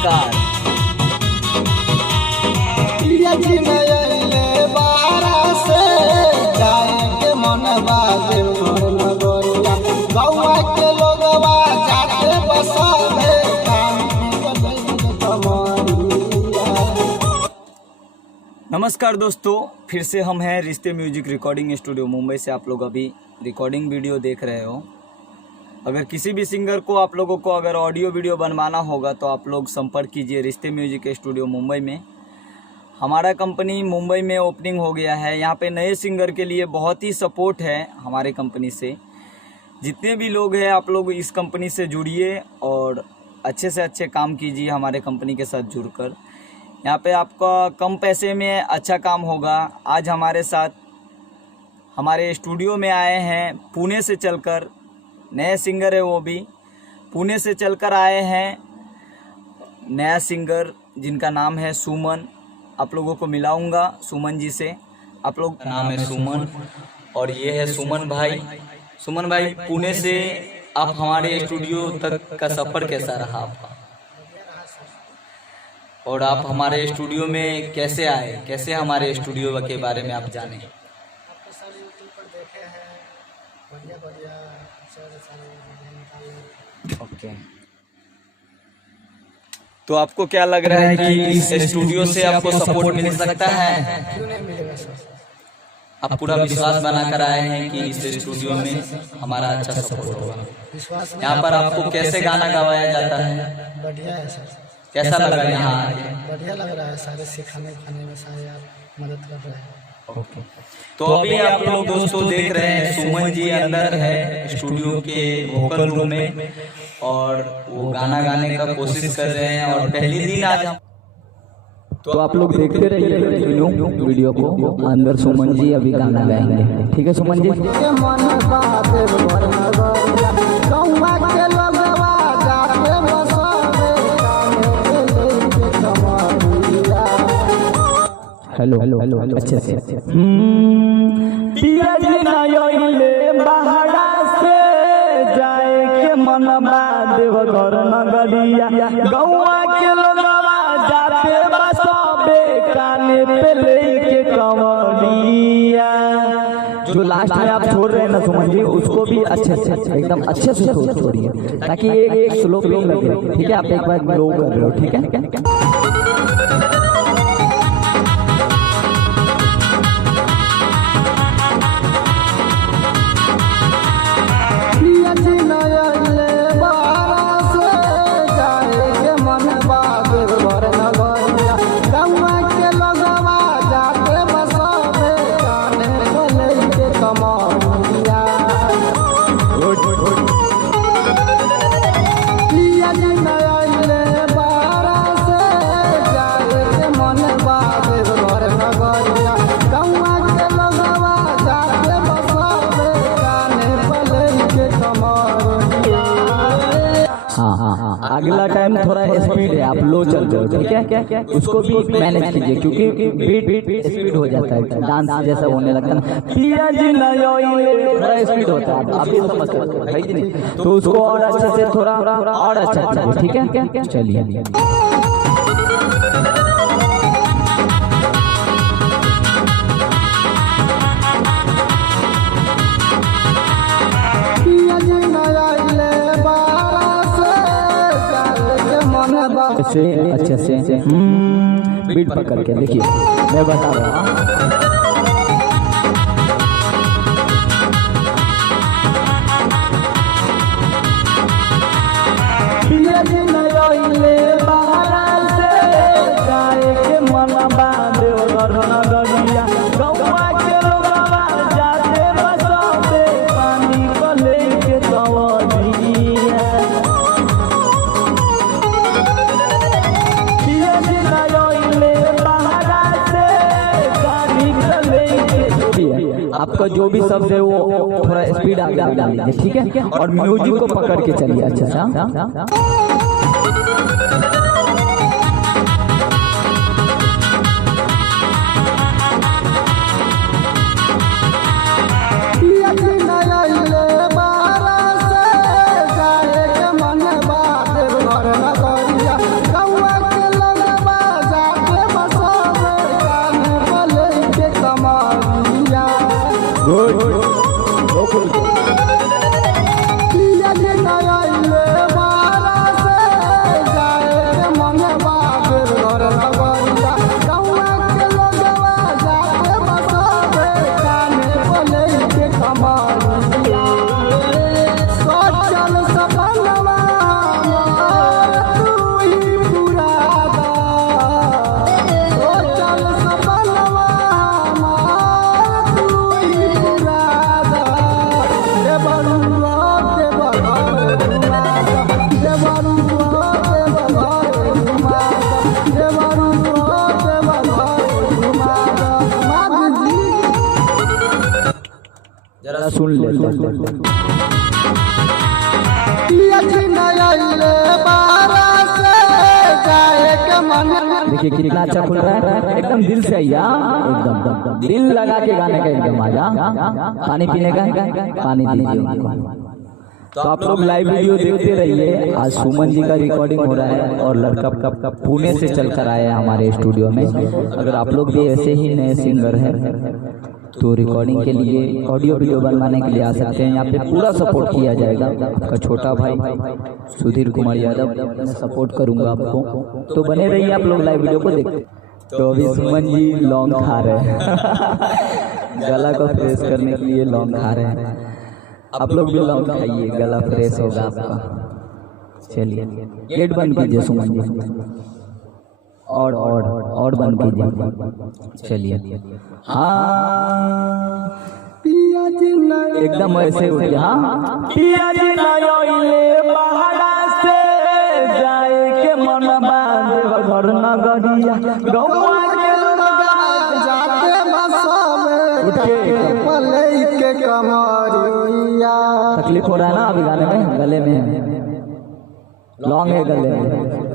नमस्कार। नमस्कार दोस्तों, फिर से हम हैं रिश्ते म्यूजिक रिकॉर्डिंग स्टूडियो मुंबई से। आप लोग अभी रिकॉर्डिंग वीडियो देख रहे हो। अगर किसी भी सिंगर को आप लोगों को अगर ऑडियो वीडियो बनवाना होगा तो आप लोग संपर्क कीजिए रिश्ते म्यूजिक स्टूडियो मुंबई में। हमारा कंपनी मुंबई में ओपनिंग हो गया है। यहाँ पे नए सिंगर के लिए बहुत ही सपोर्ट है हमारे कंपनी से। जितने भी लोग हैं आप लोग इस कंपनी से जुड़िए और अच्छे से अच्छे काम कीजिए हमारे कंपनी के साथ जुड़कर। यहाँ पे आपका कम पैसे में अच्छा काम होगा। आज हमारे साथ हमारे स्टूडियो में आए हैं पुणे से चलकर, नए सिंगर है वो भी पुणे से चलकर आए हैं। नया सिंगर जिनका नाम है सुमन, आप लोगों को मिलाऊंगा सुमन जी से। आप लोग का नाम है सुमन और ये है सुमन भाई। सुमन भाई, पुणे से आप हमारे स्टूडियो तक का सफ़र कैसा रहा आपका, और आप हमारे स्टूडियो में कैसे आए, कैसे हमारे स्टूडियो के बारे में आप जाने? ओके, तो आपको क्या लग रहा है कि इस स्टूडियो से आपको सपोर्ट मिल सकता है? क्यों नहीं मिलेगा सर? आप पूरा विश्वास बनाकर आए हैं कि इस स्टूडियो में हमारा अच्छा सपोर्ट होगा। विश्वास यहाँ पर आपको कैसे गाना गवाया जाता है? बढ़िया है सर। कैसा लगा यहाँ आके? बढ़िया लग रहा है। सारे सिखाने खाने में सारे आप मदद कर रहे हैं। ओके, तो अभी आप लोग दोस्तों देख रहे हैं सुमन जी अंदर है स्टूडियो के वोकल रूम में और वो गाना गाने का कोशिश कर रहे हैं। और पहली दिन आज हम तो आप लोग देखते रहिए वीडियो को। अंदर सुमन जी अभी गाना गाएंगे। ठीक है Suman ji? Hello hello hello अच्छे से। पिया जी ना योइले बहाड़ा से जाए के मनबा देवघर नगरिया, गौवा के लोगवा जाते बसबे काने पे लेके कंवरिया। जो लास्ट में आप छोड़ रहे हैं ना सुमन जी, उसको भी अच्छे से एकदम अच्छे से छोड़िए ताकि एक स्लो फ्लो लगे। ठीक है, आप एक बार लो कर रहे हो। ठीक है, अगला टाइम थोड़ा स्पीड है, आप लो चल रहे हो। ठीक है, उसको भी मैनेज कीजिए क्योंकि बीट स्पीड हो जाता है, डांस जैसा होने लगता है। पिया जी ना थोड़ा स्पीड होता है, आप ये समझ सकते हैं कि नहीं? तो उसको और अच्छे से थोड़ा और अच्छा। ठीक है, चलिए। अच्छे से बीट पकड़ के देखिए, मैं बता रहा हूँ। आपका जो भी शब्द है वो थोड़ा स्पीड आगे डाल लीजिए। ठीक है, और म्यूजिक को पकड़ के चलिए। अच्छा मन बा देव घर नगरिया, गौआ सुन ले देखिए कितना अच्छा खुल रहा है, एकदम दिल से आइया, एकदम दिल लगा के गाने का एकदम आजा। पानी पीने का पानी दीजिए। तो आप लोग लाइव वीडियो देखते रहिए। आज सुमन जी का रिकॉर्डिंग हो रहा है और लड़का पुणे से चलकर आया है हमारे स्टूडियो में। अगर आप लोग भी ऐसे ही नए सिंगर हैं तो रिकॉर्डिंग के लिए ऑडियो वीडियो बनवाने के लिए आ सकते हैं। यहाँ पे पूरा सपोर्ट किया जाएगा। आपका छोटा भाई सुधीर कुमार यादव, मैं सपोर्ट करूंगा आपको, तो बने रहिए आप लोग लाइव वीडियो को देखते। तो अभी सुमन जी लौंग खा रहे हैं गला को फ्रेश करने के लिए लौंग खा रहे हैं। आप लोग भी लौंग खाइए, गला फ्रेश होगा आपका। चलिए गेट बंद कीजिए सुमन जी, और बंद कीजिए। चलिए हाँ एकदम ऐसे हो गया। हाँ पिया जी नयोइले पहाड़ा से जाए के मन बांधे घर नगरिया गौवा के जाते पले के कमरिया। तकलीफ हो रहा है ना अभी गाने में, गले में लॉन्ग है गले में।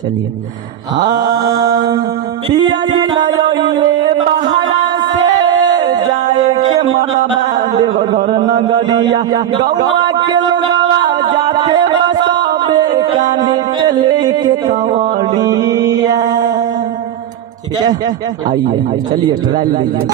चलिए हाँ पिया जी नयोइले पहाड़ा से जाए के मन बांधे घर नगरिया गौवा के लोगवा जाते बसबे कानी पे लेके कंवरिया। ठीक है आइए चलिए ट्रायल लीजिए।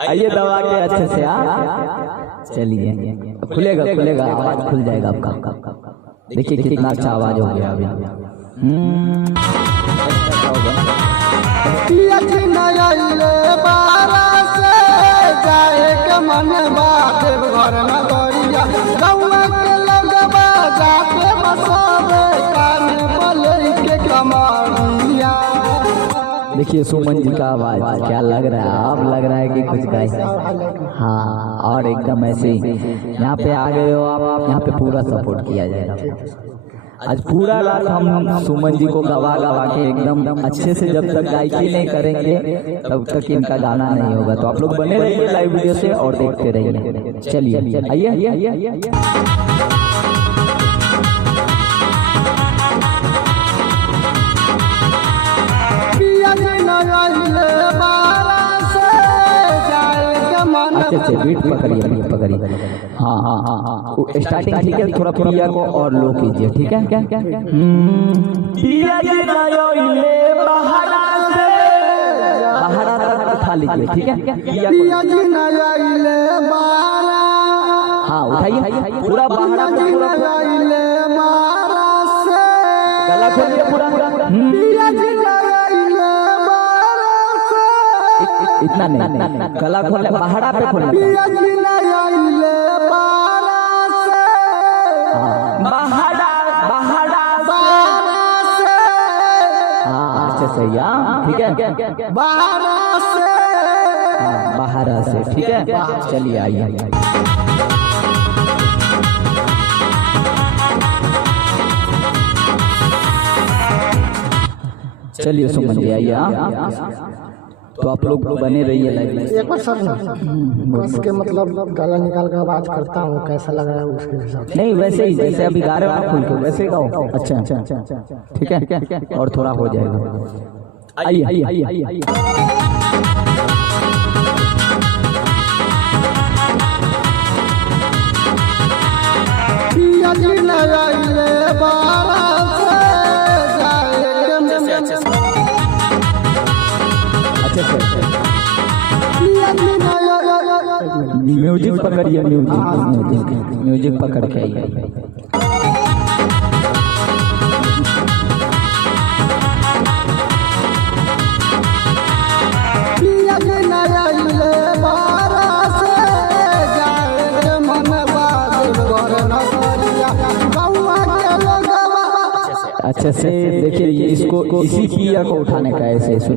आइए दबा के अच्छे से चलिए खुलेगा आवाज खुल जाएगा आपका। देखिए कितना अच्छा आवाज हो गया अभी। देखिए सुमन जी का आवाज क्या लग रहा है, अब लग रहा है कि कुछ गाय। हाँ और एकदम ऐसे ही यहाँ पे आ गए हो आप, यहाँ पे पूरा सपोर्ट किया जाएगा। आज पूरा रात हम सुमन जी को गवा के एकदम अच्छे से, जब तक गायकी नहीं करेंगे तब तक इनका गाना नहीं होगा। तो आप लोग बने रहिए लाइव वीडियो से और देखते रहिए। चलिए आइए अच्छे बीट पकड़िए। हाँ स्टार्टिंग ठीक है, थोड़ा पिया को और लो कीजिए। ठीक है पिया जी नयोइले पहाड़ा से पहाड़ा तक उठा लीजिए। ठीक है पिया जी नयोइले पहाड़ा, हाँ उठाइए पूरा पहाड़ा पे पूरा गला खोलिए पूरा। पिया जी इतना नहीं, गला खोले पहाड़ा पे खोले। अच्छे से ठीक है बाहर से। ठीक है चलिए आइए चलिए सुमन जी आइए। तो आप लोग बने रहिए लाइव। एक बार सर इसके मतलब गला निकाल कर आवाज करता हूँ, कैसा लग रहा है उसके हिसाब से। नहीं वैसे ही जैसे अभी गा रहे हो आप खुल के वैसे गाओ। अच्छा ठीक है और थोड़ा हो जाएगा। आइए म्यूजिक पकड़िए, म्यूजिक पकड़ के आइए। अच्छे से देखिए, इसको इसी पिया को उठाने का ऐसे सुन।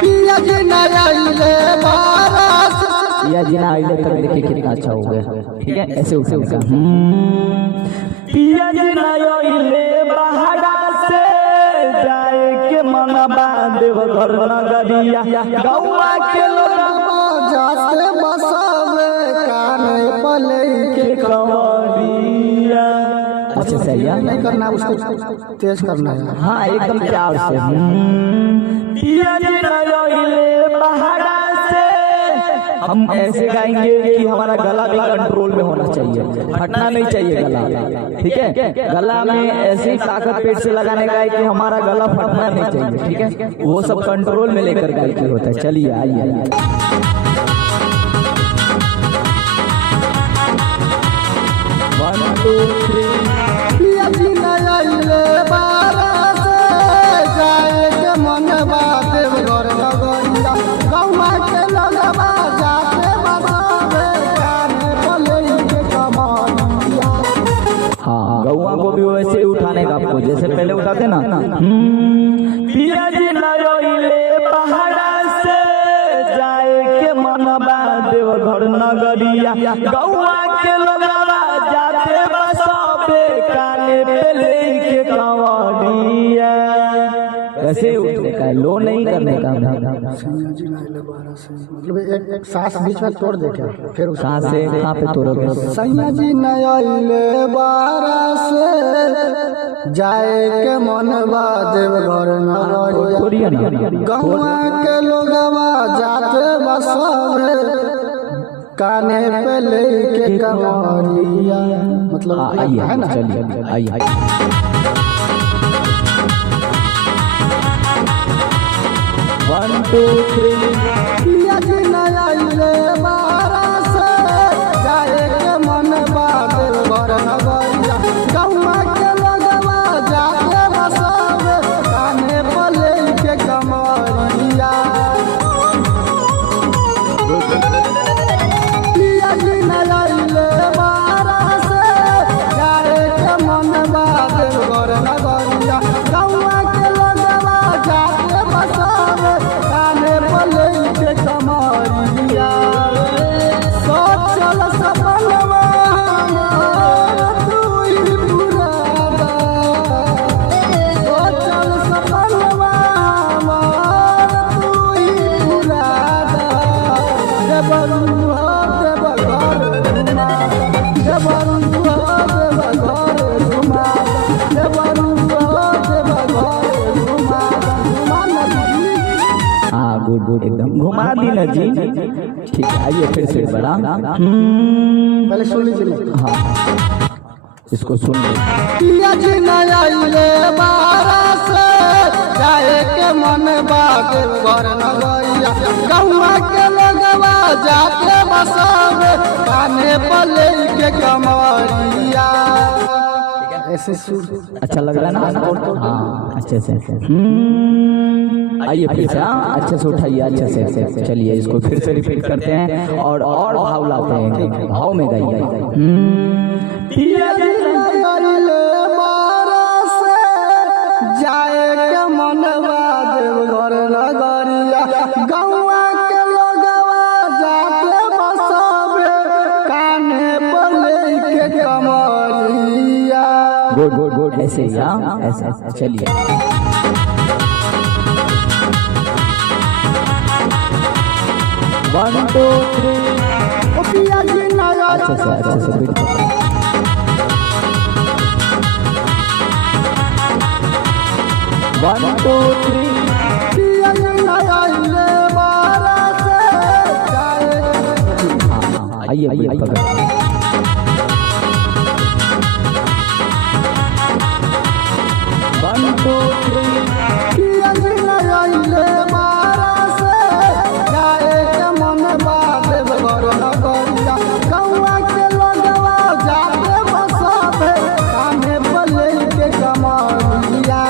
पिया जी नया ले बारस, पिया जी ना आइले तक देखिए कितना अच्छा हो गया। ठीक है, ऐसे उठाने का। पिया जी नया ले बहारा से जाए के मनबा देवघर नगरिया, गौवा के लोग जाते बसावे काने पले के कंवरिया। अच्छा सही है, नहीं करना, उसको तेज करना है। हाँ एकदम प्यार से। पिया जी नया ले बहारा से हम ऐसे गाएंगे कि हमारा गला भी कंट्रोल में होना चाहिए, फटना नहीं चाहिए गला। ठीक है, गला में ऐसी ताकत पेट से लगाने का है कि हमारा गला फटना नहीं चाहिए। ठीक है, वो सब कंट्रोल में लेकर गायकी होता है। चलिए आइए। 1 2 3। पिया जी नया ले बारस, जाए के मनवा देवघर नगरिया, गौवा के लगवा जाते बसावे काने पले के कमरिया। हाँ, गौवा को भी वैसे ही उठाने का आपको, जैसे पहले उठाते ना। पिया जी नरोइले पहाड़ा से जाए के मनबा देवघर नगरिया, गौवा के लगवा जाते बसावे काने पले के कंवरिया। ऐसे उठने का, लो नहीं करने का। मतलब एक सांस बीच में तोड़ दे क्या, फिर सांस से कहाँ पे तोड़ोगे? सैया जी नया ले बारस, जाए के मनवा देवघर तोड़िए ना। नगरिया, गौवा के लोगवा जाते बसावे काने पे लेके कंवरिया। मतलब आइए है ना, चलिए आइए। 1 2 3। पिया जी नया ले बारस, जाए के मनवा देवघर नगरिया, गौवा के लगवा जाते बसावे काने पे लेके कंवरिया। पिया जी नया ले बारस, जाए के मनवा देवघर नगरिया, गौवा के लगवा जाते बसावे काने पे लेके कंवरिया। सोचल सपनवा तू ही पुराना, सोचल सपनवा तू ही पुराना। देवरुआ देवघर घुमा, देवरुआ देवघर घुमा, देवरुआ देवघर घुमा, घुमा नदी। हाँ गुड एकदम घुमा दी ना जी। ठीक है, आइए फिर से बड़ा। पहले सुन लीजिए। हाँ, इसको सुन लो। पिया जी नया ले बारस, जाए के मनवा देवघर नगरिया, गौवा के लगवा जाते बसावे काने पे लेके कंवरिया। ऐसे सुर अच्छा लग रहा है ना? हाँ अच्छे से। आइए फिर से। हाँ अच्छे से उठाइए, अच्छे से। चलिए इसको फिर से रिपीट करते हैं और भाव लाते हैं, भाव में गाइए। पिया जी नया ले बारस, जाए के मनवा देवघर नगरिया, गौवा के लगवा जाते बसावे काने पे लेके कंवरिया। गुड ऐसे ही। हाँ ऐसे चलिए। 1 2 3। ओ पिया जी नया अच्छे से बीट करो। 1 2 3। पिया जी नया ले बारस, जाए आइए पकड़। 1 2 3। पिया जी नया ले बारस, जाए के मनवा देवघर नगरिया, गौवा के लगवा जाते बसावे काने पे लेके कंवरिया।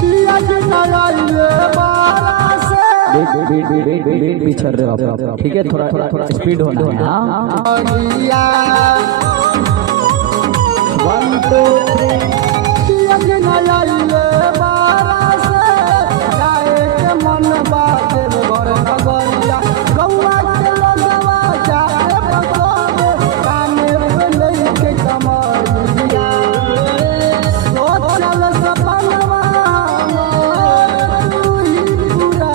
पिया जी नया ले बारस, बीट पिछड़ रहे हो आप। ठीक है, थोड़ा स्पीड होना है। हाँ कंवरिया। 1 2 3 यज्ञ नयाइले बारा से जाए के मन बात घर नगरिया गौआ के लगवा जाए पकोड़े काने पे लेके कमरिया सोचल सपनवा तू ही पूरा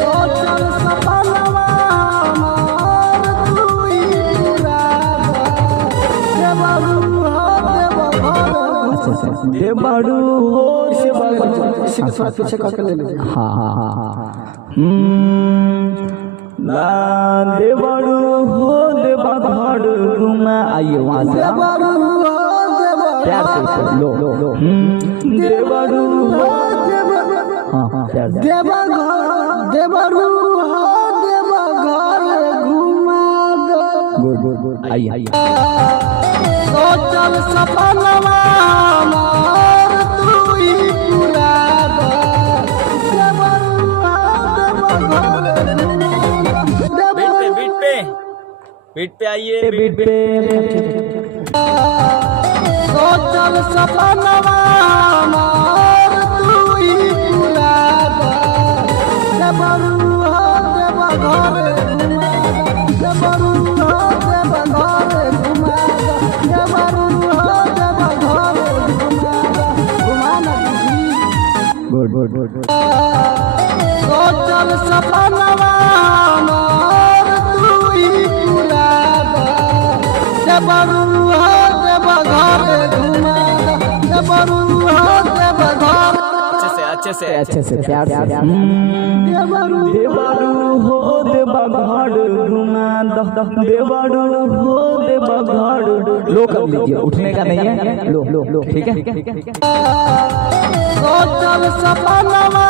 सोचल सपनवा तू ही पूरा देवरू हो थोड़ा पीछे करके ले लीजिए। ला देवरू हो देवघर घुमा आइए वहाँ से प्यार से लो लो लो देवरू हो प्यार से देवरू हो देवघर घुमा दो गुड गुड गुड आइए आइए सोचल सपनवा मोर तू ही पूरा दो देवरू हो देवघर बीट पे आइए बीट पे सोचल सपनवा मोर तू ही पूरा दो देवरू हो देवघर देवरू हो देवघर घुमा दो देवरू हो देवघर घुमा ना गुड गुड गुड सोचल सपनवा मोर तू ही पूरा दो देवरू हो देवघर घुमा दो देवरू हो देवघर अच्छे से अच्छे से प्यार से देवरू देवरू हो देवघर घुमा दो देवरू हो देवघर लो कर लीजिए उठने का नहीं है लो लो लो ठीक है सोचल सपनवा